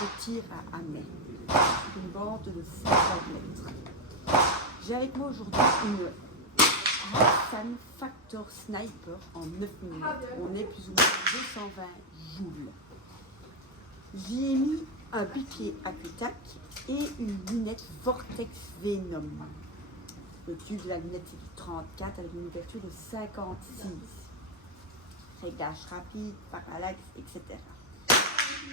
de tir à Annay. Une bande de 50 mètres. J'ai avec moi aujourd'hui une Hassan Factor Sniper en 9 mm. On est plus ou moins 220 joules. J'y ai mis un bipied Acutac et une lunette Vortex Venom. Le tube de la lunette est du 34 avec une ouverture de 56. Réglage rapide, parallaxe, etc.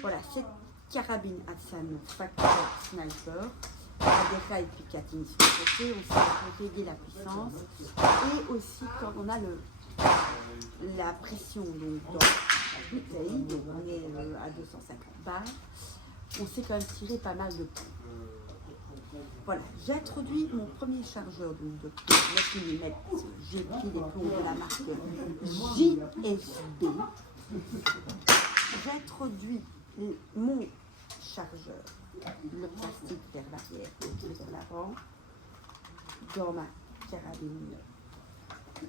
Voilà, cette carabine Hassan Factor Sniper a des rails Picatinny sur le côté, aussi pour régler la puissance et aussi quand on a la pression donc, dans la bouteille, donc on est à 250 bars, on sait quand même tirer pas mal de points. Voilà, j'ai introduit mon premier chargeur de 9 mm. J'ai pris les plombs de la marque JSB. J'introduis mon chargeur, le plastique vers l'arrière et vers l'avant, dans ma carabine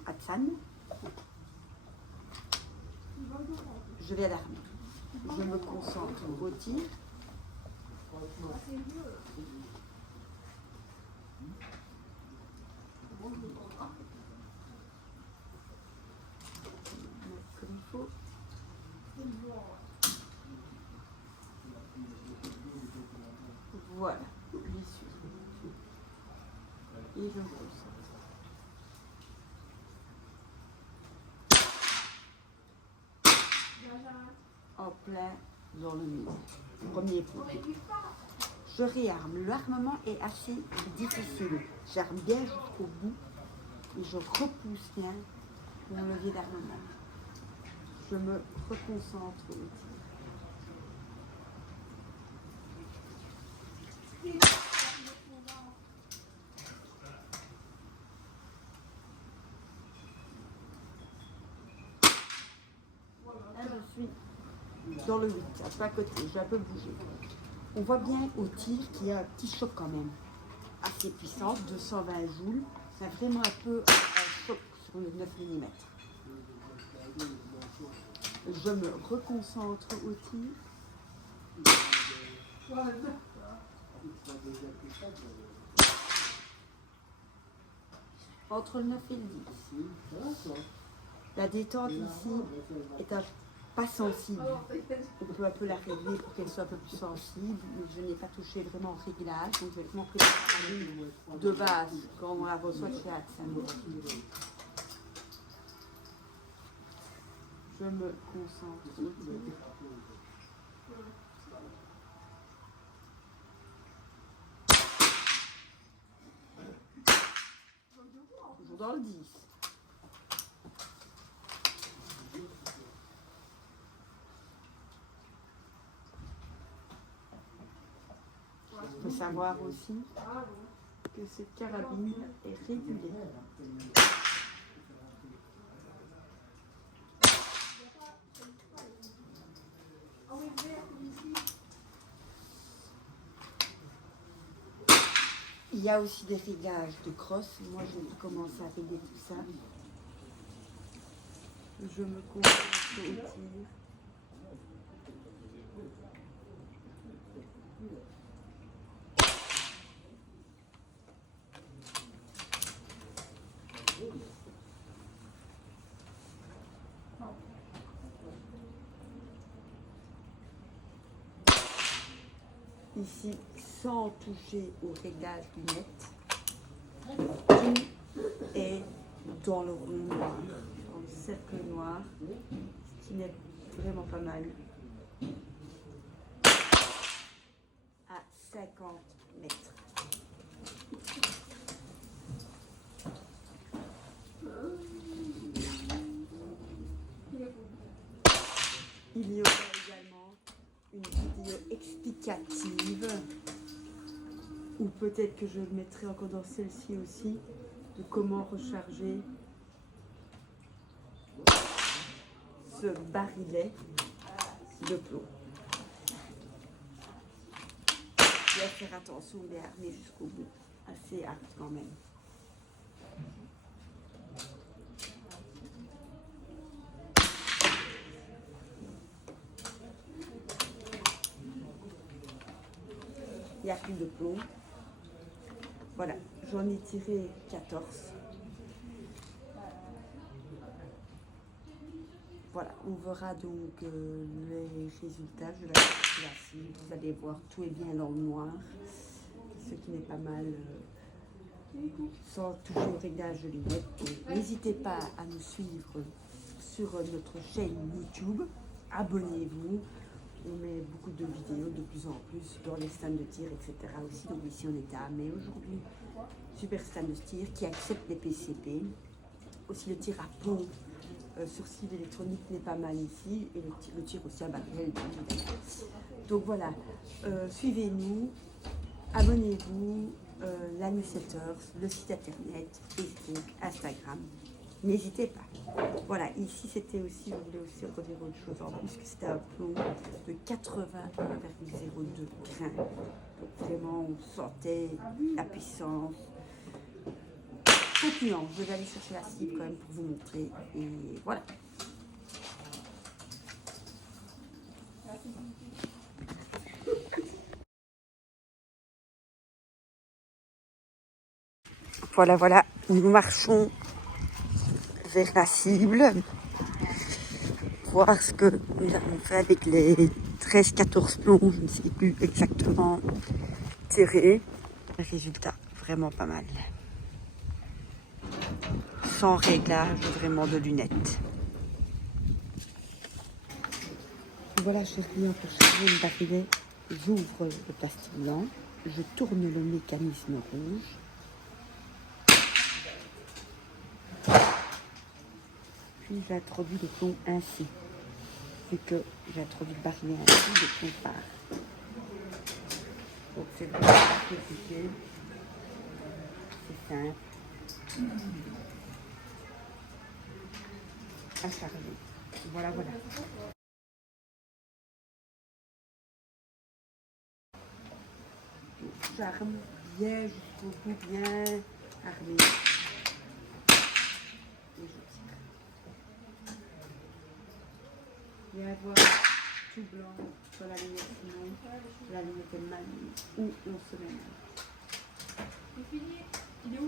Hassan. Je vais à l'armée. Je me concentre au tir. Comme il faut. Voilà, l'issue. Et je me concentre. En plein dans le mur. Premier point. Je réarme. L'armement est assez difficile. J'arme bien jusqu'au bout et je repousse bien mon levier d'armement. Je me reconcentre au tir. Là, je suis dans le 8, à côté, j'ai un peu bougé. On voit bien au tir qu'il y a un petit choc quand même, assez puissant, 220 joules. C'est vraiment un peu un choc sur le 9 mm. Je me reconcentre au tir. Entre le 9 et le 10. La détente ici est pas sensible. On peut un peu la régler pour qu'elle soit un peu plus sensible. Je n'ai pas touché vraiment au réglage, donc je vais te montrer la de base quand on la reçoit chez Hassan. Je me concentre au tir. Toujours dans le 10. Il faut savoir aussi que cette carabine est régulée. Il y a aussi des réglages de crosse. Moi, je vais commencer à régler tout ça. Je me concentre au tir. Ici, sans toucher au réglage du net, tout est dans le rond noir, dans le cercle noir, ce qui n'est vraiment pas mal. À 50 mètres. Il y aura également une vidéo explicative, ou peut-être que je mettrai encore dans celle-ci aussi, de comment recharger ce barillet de plomb. Je dois faire attention de les armer jusqu'au bout, assez hard quand même. il n'y a plus de plomb. Voilà, j'en ai tiré 14. Voilà, on verra donc les résultats. Je vais la chercher la cible. Vous allez voir, tout est bien dans le noir. Ce qui n'est pas mal, sans toucher au réglage de lunettes. N'hésitez pas à nous suivre sur notre chaîne YouTube. Abonnez-vous. On met beaucoup de vidéos de plus en plus dans les stands de tir, etc. aussi. Donc ici, on était à Amé aujourd'hui. Super stand de tir qui accepte les PCP. Aussi le tir à pompe sur cible électronique n'est pas mal ici. Et le tir aussi à barrière. Donc voilà, suivez-nous, abonnez-vous, la newsletter, le site internet, Facebook, Instagram. N'hésitez pas. Voilà, ici c'était aussi, je voulais aussi redire autre chose en plus, que c'était un plomb de 81,02 grains. Donc vraiment, on sentait la puissance. Concluant, je vais aller chercher la cible quand même pour vous montrer. Et voilà. Voilà, voilà, nous marchons vers la cible. Voir ce que nous avons fait avec les 13-14 plombs, je ne sais plus exactement, tirés. Résultat, vraiment pas mal. Sans réglage vraiment de lunettes. Voilà, chers clients, pour charger le barillet, j'ouvre le plastique blanc, je tourne le mécanisme rouge. Puis j'introduis le plomb ainsi. Vu que j'introduis le barillet ainsi, le plomb part. Donc c'est vraiment pas compliqué. C'est simple. À charger. Voilà, voilà. J'arme bien jusqu'au bout, bien armé. Et je tire. Bien voir tout blanc sur la lunette, sinon la lunette est mal ou on se met mal. Il est où?